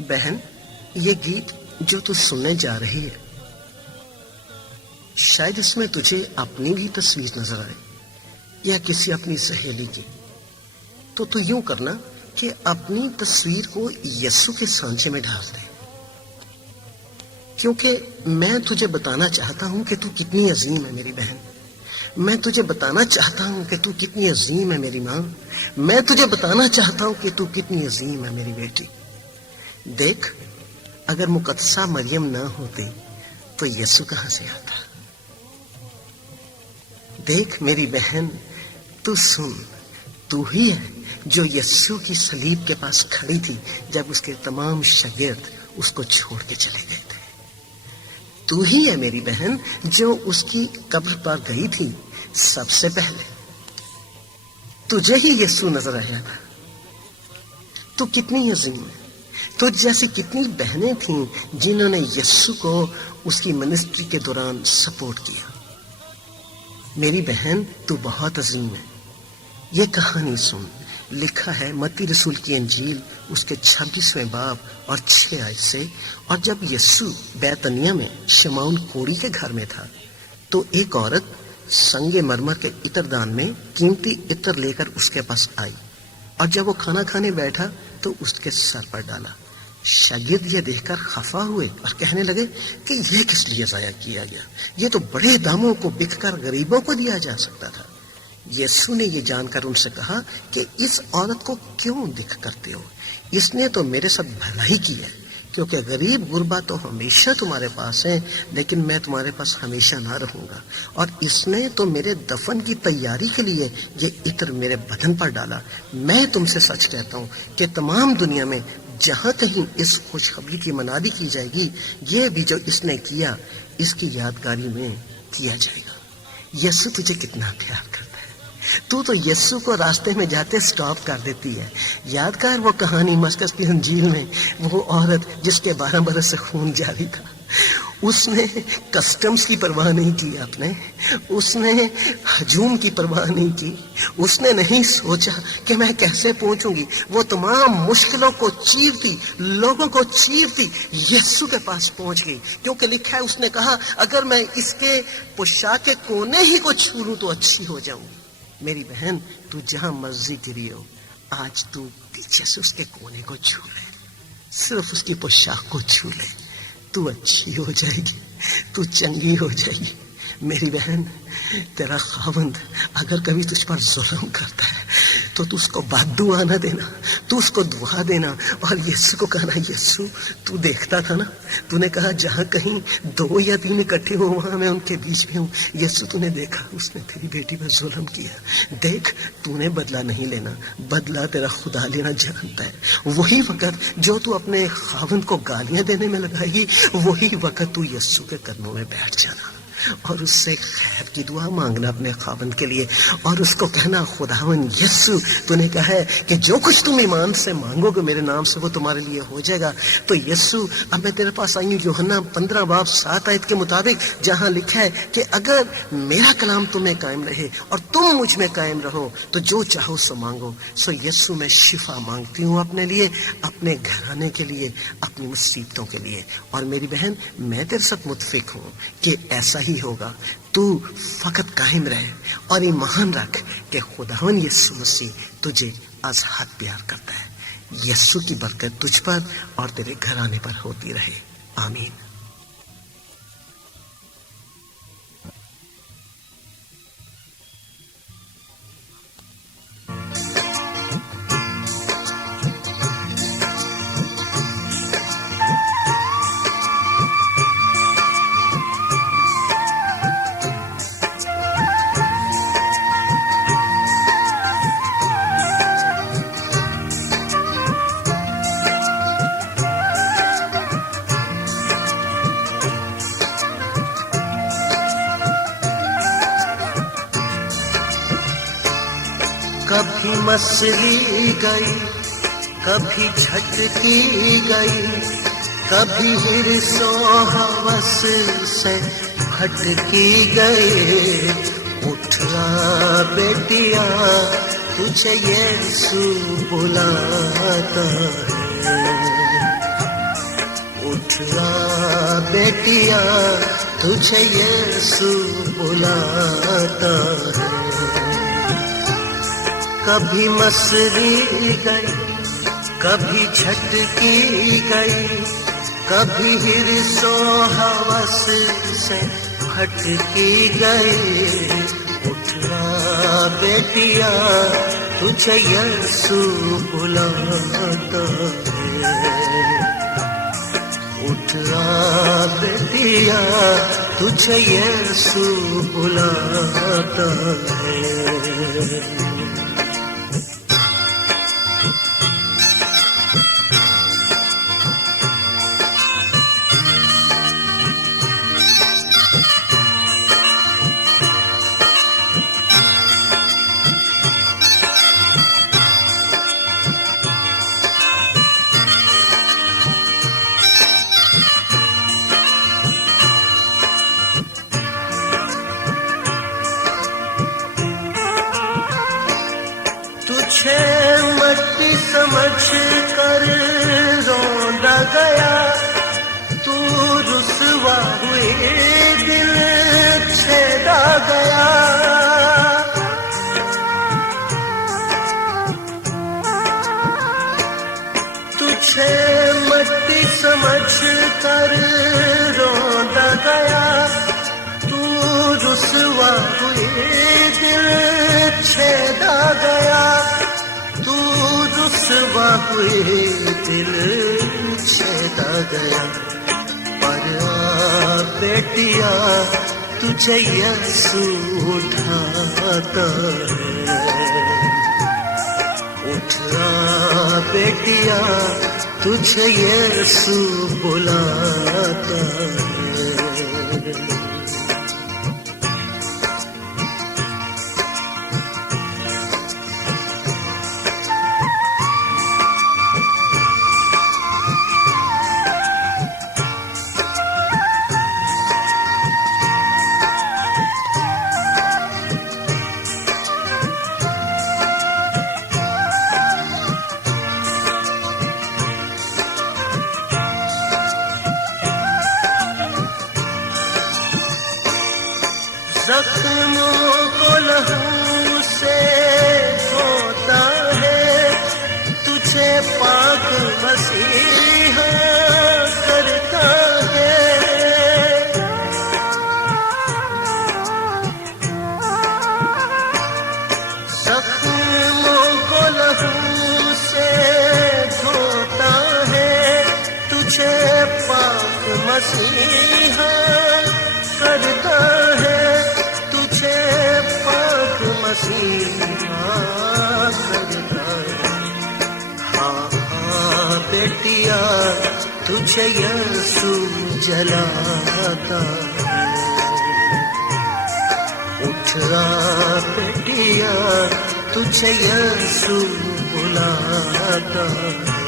बहन, ये गीत जो तू सुनने जा रही है, शायद इसमें तुझे अपनी भी तस्वीर नजर आए या किसी अपनी सहेली की। तो तू यूं करना कि अपनी तस्वीर को यीशु के सांचे में डाल दे, क्योंकि मैं तुझे बताना चाहता हूं कि तू कितनी अजीम है मेरी बहन। मैं तुझे बताना चाहता हूं कि तू कितनी अजीम है मेरी मां। मैं तुझे बताना चाहता हूं कि तू कितनी अजीम है मेरी बेटी। देख, अगर मुकद्दसा मरियम ना होती तो यीशु कहां से आता। देख मेरी बहन, तू सुन, तू ही है जो यीशु की सलीब के पास खड़ी थी जब उसके तमाम शागिर्द उसको छोड़ के चले गए थे। तू ही है मेरी बहन जो उसकी कब्र पर गई थी सबसे पहले। तुझे ही यीशु नजर आया था। तू कितनी अजीम है। तुझ जैसी कितनी बहनें थीं जिन्होंने यीशु को उसकी मिनिस्ट्री के दौरान सपोर्ट किया। मेरी बहन, तू बहुत अजीम है। ये कहानी सुन, लिखा है मत्ती रसूल की इंजील उसके 26वें बाब और 6 आयत से। और जब यीशु बैतनिया में शमौन कोढ़ी के घर में था तो एक औरत संगे मरमर के इत्रदान में कीमती इत्र लेकर उसके पास आई, और जब वो खाना खाने बैठा तो उसके सर पर डाला। शागिर्द ये देखकर खफा हुए और कहने लगे कि यह किस लिए जाया किया गया, ये तो बड़े दामों को बिककर गरीबों को दिया जा सकता था। यीशु ने ये जानकर उनसे कहा कि इस औरत को क्यों दिख करते हो, इसने तो मेरे साथ भला ही किया है, क्योंकि गरीब गुरबा तो हमेशा तुम्हारे पास है, लेकिन मैं तुम्हारे पास हमेशा ना रहूंगा। और इसने तो मेरे दफन की तैयारी के लिए ये इत्र मेरे बदन पर डाला। मैं तुमसे सच कहता हूँ कि तमाम दुनिया में जहां कहीं इस खुशखबरी की मनादी की जाएगी, ये भी जो इसने किया इसकी यादगारी में किया जाएगा। यीशु तुझे कितना प्यार करता है। तू तो यीशु को रास्ते में जाते स्टॉप कर देती है। यादगार वो कहानी मरकज की इंजील में, वो औरत जिसके 12 बरस से खून जारी था, उसने कस्टम्स की परवाह नहीं की आपने, उसने हजूम की परवाह नहीं की, उसने नहीं सोचा कि मैं कैसे पहुंचूंगी। वो तमाम मुश्किलों को चीरती, लोगों को चीरती यीशु के पास पहुंच गई, क्योंकि लिखा है उसने कहा अगर मैं इसके पोशाक के कोने ही को छू लूं तो अच्छी हो जाऊंगी। मेरी बहन, तू जहां मर्जी गिरी हो, आज तू पीछे से उसके कोने को छू ले, सिर्फ उसकी पोशाक को छू ले, तू अच्छी हो जाएगी, तू चंगी हो जाएगी। मेरी बहन, तेरा खावंद अगर कभी तुझ पर जुल्म करता है तो तू उसको बद्दुआ ना देना, तू उसको दुआ देना और यीशु को कहना, यीशु तू देखता था ना, तूने कहा जहां कहीं 2 या 3 इकट्ठे हो वहां मैं उनके बीच में हूँ। यीशु तूने देखा उसने तेरी बेटी पर जुल्म किया, देख तूने बदला नहीं लेना, बदला तेरा खुदा लेना जानता है। वही वक्त जो तू अपने खावंद को गालियां देने में लगाएगी, वही वक्त तू यीशु के कदमों में बैठ जाना और उससे खैर की दुआ मांगना अपने खावंद के लिए, और उसको कहना, खुदावन यीशु तूने कहा है कि जो कुछ तुम ईमान से मांगोगे मेरे नाम से वो तुम्हारे लिए हो जाएगा। तो यीशु, अब मैं तेरे पास आई हूँ यूहन्ना 15 बाब 7 आयत के मुताबिक, जहां लिखा है कि अगर मेरा कलाम तुम्हें कायम रहे और तुम मुझ में कायम रहो तो जो चाहो सो मांगो। सो यीशु, मैं शिफा मांगती हूँ अपने लिए, अपने घराने के लिए, अपनी मुसीबतों के लिए। और मेरी बहन, मैं तेरे साथ मुत्फिक हूँ कि ऐसा ही होगा। तू फकत कायम रहे और ईमान रख कि खुदावन यीशु मसीह तुझे आज हद प्यार करता है। यीशु की बरकत तुझ पर और तेरे घराने पर होती रहे। आमीन। कभी मसली गई, कभी झटकी गई, कभी हिर्सो हवस से भटकी गई। उठा बेटिया, तुझे यीशु बुलाता है। उठला बेटिया तुझे यीशु बुलाता है। कभी मसरी गई, कभी झटकी गई, कभी हिर्सो हवस से भटकी गई। उठला बेटिया तुझे यीशु बुलाता है। उठला बेटिया तुझे यीशु बुलाता है। तुझे मट्टी समझ कर रोंदा गया, तू रुसवा हुए दिल छेड़ा गया। तुझे मट्टी समझ कर रोंदा गया, तू रुसवा हुए दिल छेड़ा गया। तू रुसवा हुए दिल छेड़ा गया। पर आ बेटिया तुझे यीशु उठाता है। उठ आ बेटिया तुझे यीशु बुलाता है। जख्मों को लहू से धोता है, तुझे पाक मसीहा करता है। जख्मों को लहू से धोता है, तुझे पाक मसीहा करता है। मसीहा करता है। हाँ हाँ बेटिया तुझे यीशु जलाता है। उठ आ बेटिया तुझे यीशु बुलाता है।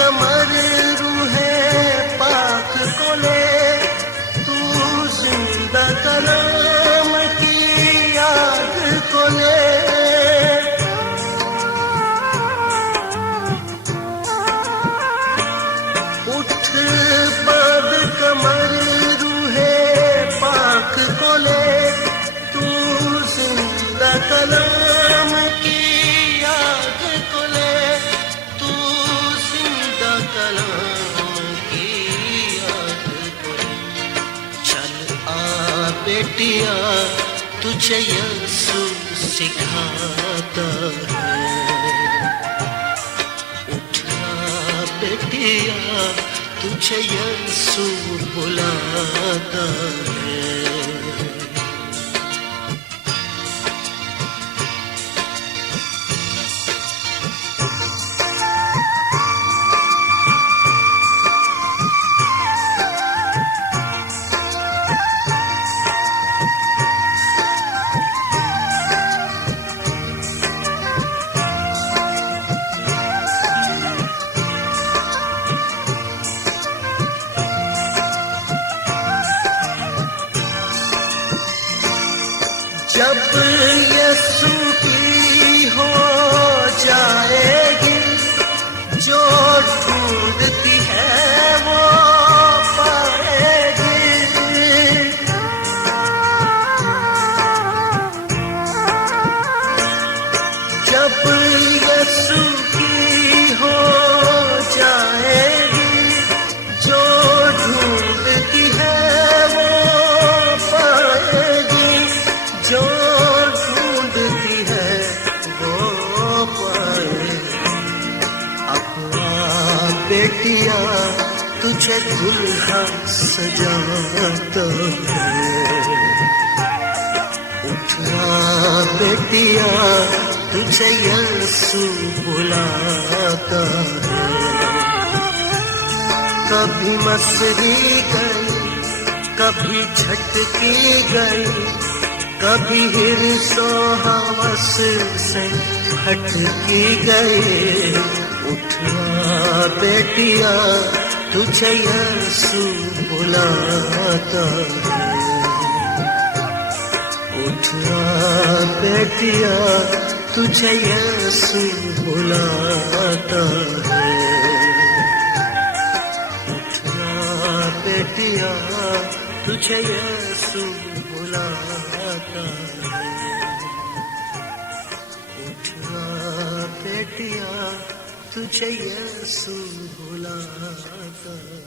कमर रूहे पाक को ले, तू जिंदा कलाम की याद को ले। उठ बांध कमर रूहे पाक को ले, तू जिंदा कलाम की याद को ले। बेटिया तुझे यीशु सिखाता है। उठा बेटिया तुझे यीशु बुलाता है। जब यीशु की हो जाएगी, जो ढूंढती है वो पाएगी। जब यीशु की हो जाएगी, जो ढूंढती है वो पाएगी, जो ढूंढती है वो पाएगी। अपना बेटिया तुझे दुल्हा सजाता है, उठना बेटिया तुझे यीशु बुलाता है। कभी मसरी गई, कभी झटकी गई, कभी हिर्सो हवस से हटकी गई। उठना बेटिया तुझे यीशु बुलाता है, उठना बेटिया तुझे यीशु बुलाता है। उठना बेटिया तुझे यीशु बुलाता है, उठना बेटिया तुझे यीशु बुलाता है।